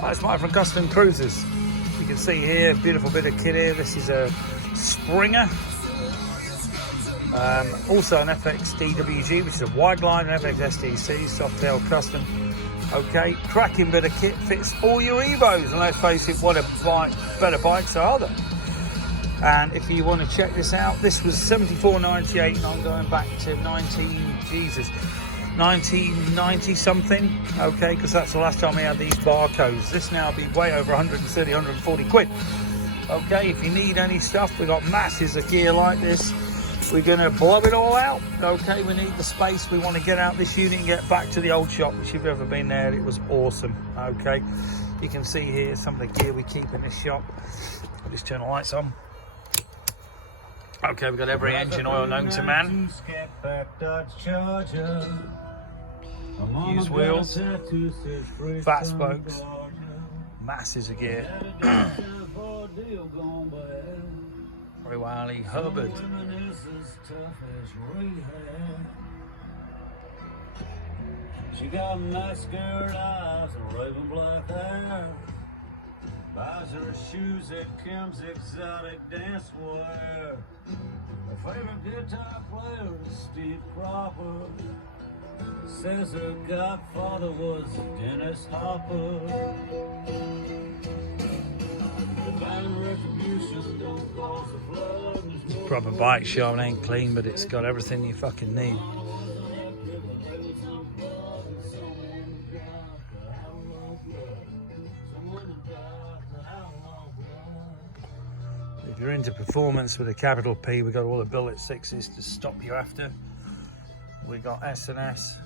Hi, it's Mike from Custom Cruisers. You can see here, beautiful bit of kit here. This is a Springer. Also an FXDWG, which is a wide line, and FXSTC, Softail Custom. Okay, cracking bit of kit, fits all your Evos, and let's face it, what a better bikes are there. And if you want to check this out, this was $74.98, and I'm going back to 1990 something, okay, because that's the last time we had these barcodes. This now be way over 130, 140 quid. Okay, if you need any stuff, we've got masses of gear like this. We're going to blow it all out. Okay, we need the space. We want to get out this unit and get back to the old shop. If you've ever been there, it was awesome. Okay, you can see here some of the gear we keep in this shop. I'll just turn the lights on. Okay, we've got every engine oil known to man. Used wheels, fat spokes, masses of gear. Harley Hubbard. She got mascara eyes and raven black hair. Buys her shoes at Kim's exotic dance wear. Her favorite guitar player is Steve Cropper. Says her godfather was Dennis Hopper. Divine retribution don't cause a flood. Proper bike shop, it ain't clean, but it's got everything you fucking need. If you're into performance with a capital P, we got all the billet 6s to stop you after. We got S&S,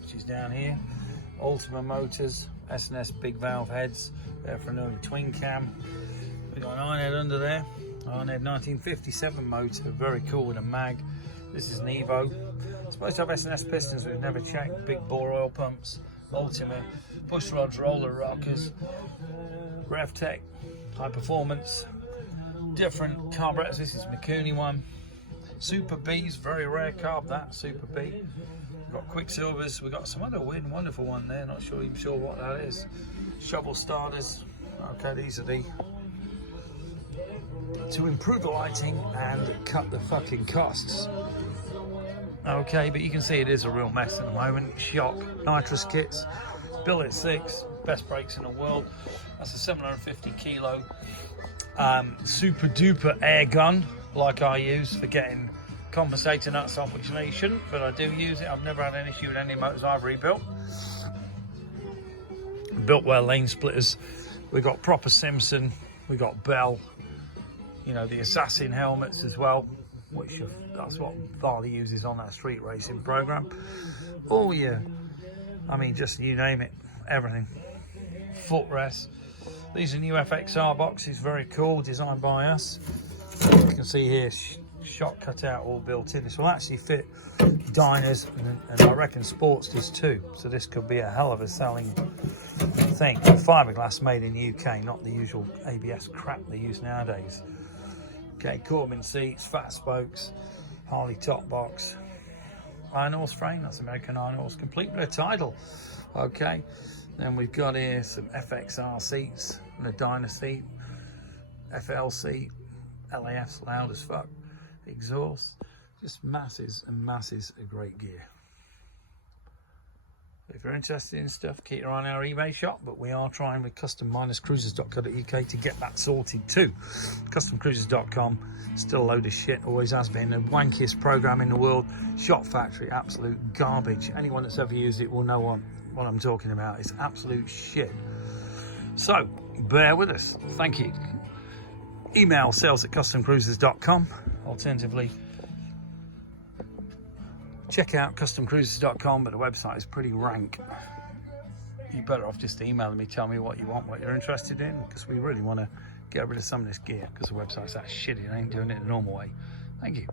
which is down here. Ultima Motors, S&S big valve heads, there for an early twin cam. We got an ironhead under there, ironhead 1957 motor, very cool with a mag. This is an Evo. It's supposed to have S&S pistons, we've never checked. Big bore oil pumps, Ultima, push rods, roller rockers, RevTech, high performance. Different carburetors. This is Mikuni one. Super B's, very rare carb, that Super B. We've got Quicksilvers. We've got some other weird and wonderful one there, not even sure what that is. Shovel starters. Okay, these are the to improve the lighting and cut the fucking costs. Okay, but you can see it is a real mess at the moment. Shock, nitrous kits, billet 6, best brakes in the world. That's a 750 kilo super duper air gun, like I use for getting compensator nuts off, which you shouldn't, but I do use it. I've never had an issue with any motors I've rebuilt. Built well lane splitters. We got proper Simpson, we got Bell, you know, the Assassin helmets as well, which that's what Harley uses on that street racing program. Oh yeah, I mean, just you name it, everything. Footrest. These are new FXR boxes, very cool, designed by us. You can see here, shot cut out, all built in. This will actually fit diners and I reckon Sportsters too. So this could be a hell of a selling thing. Fiberglass made in UK, not the usual ABS crap they use nowadays. Okay, Corbin seats, fat spokes, Harley top box, iron horse frame, that's American iron horse, complete with a Tidal. Okay, then we've got here some FXR seats and a Dyna seat, FL seat, LAF's loud as fuck, exhaust, just masses and masses of great gear. If you're interested in stuff, keep your eye on our eBay shop, but we are trying with custom-cruisers.co.uk to get that sorted too. Customcruisers.com, still a load of shit, always has been. The wankiest program in the world, shop factory, absolute garbage. Anyone that's ever used it will know what I'm talking about. It's absolute shit. So, bear with us. Thank you. Email sales@customcruisers.com. Alternatively, check out customcruisers.com, but the website is pretty rank. You're better off just emailing me, tell me what you want, what you're interested in, because we really want to get rid of some of this gear, because the website's that shitty and I ain't doing it the normal way. Thank you.